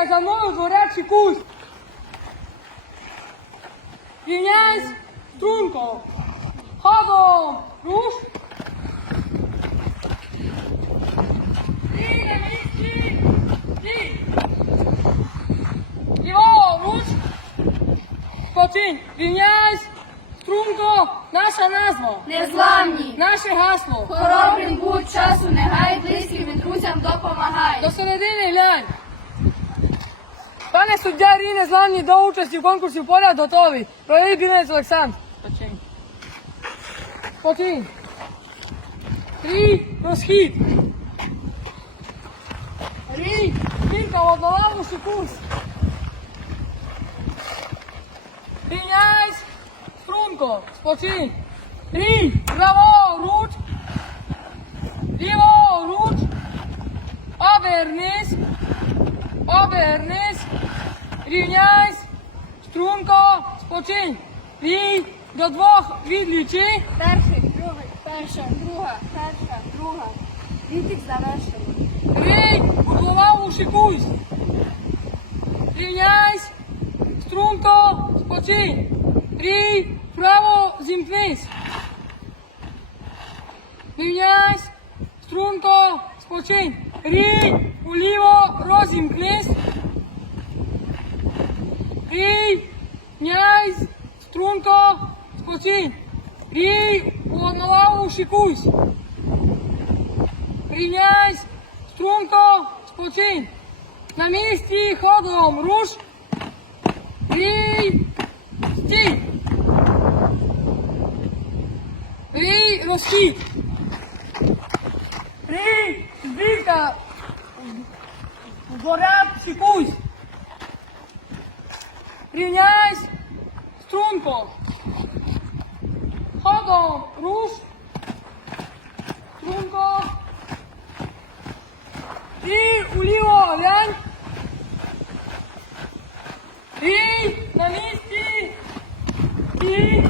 Збірка за мною дворячий кусь. Рівняйсь, струнко. Ходом, руш. Стій на місці. Стій. Ліво, руш. Спочинь. Рівняйсь, струнко. Наша назва. Незламні! Наше гасло. Хоробрим будь часу не гай, близьким і друзям допомагай. До середини глянь. Пане суддя Ріне зламні до участі в конкурсі поля готовий. Проведіть білець Олександр. Спочинь. Спокій. Три, розхід. Три, кілька в однолаву курс. Рівняйсь, струнко, спочинь. Три, право, руч. Ліво, руч. Обернись. Обернись. Рівняйсь. Струнко. Спочинь. Рій. До двох відлічи. Перший, другий, перша, друга, перша, друга. Вітик завершено. Рій. Углову шикуйсь. Рівняйсь. Струнко. Спочинь. Рій. Право зімкнись. Рівняйсь. Струнко. Спочинь. Рій. Уліво розімкнись. Рій. Няйсь. Струнко. Спочинь. Рій. У однолаву шикуйсь. Рівняйсь. Струнко. Спочинь. На місці ходом. Руш. Рій. Стій. Рій. Розхід. Рій. Збірка. Горя шикуйсь. Рівняйсь. Струнко. Ходом. Руш. Струнко. І уліво глянь. І на місці. І,